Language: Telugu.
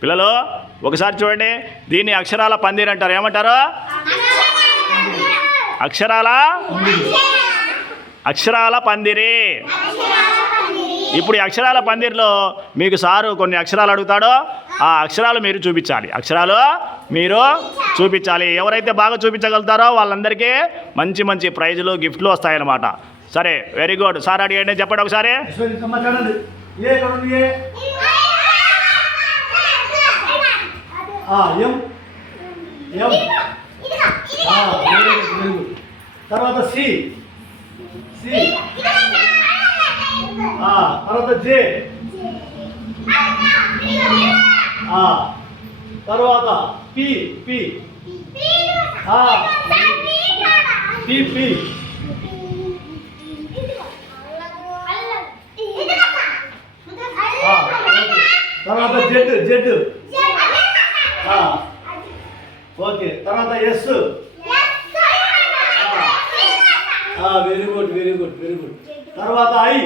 పిల్లలు ఒకసారి చూడండి, దీన్ని అక్షరాల పందిరి అంటారు. ఏమంటారు? అక్షరాల పందిరి. ఇప్పుడు ఈ అక్షరాల పందిరిలో మీకు సారు కొన్ని అక్షరాలు అడుగుతాడో ఆ అక్షరాలు మీరు చూపించాలి. ఎవరైతే బాగా చూపించగలుగుతారో వాళ్ళందరికీ మంచి మంచి ప్రైజులు, గిఫ్ట్లు వస్తాయన్నమాట. సరే, వెరీ గుడ్. సార్ అడిగండి, చెప్పండి ఒకసారి. తర్వాత సి, తర్వాత జే, తర్వాత పి, పి, తర్వాత జెడ్, జెడ్. ఓకే, తర్వాత ఎస్. Very good. తర్వాత ఐ.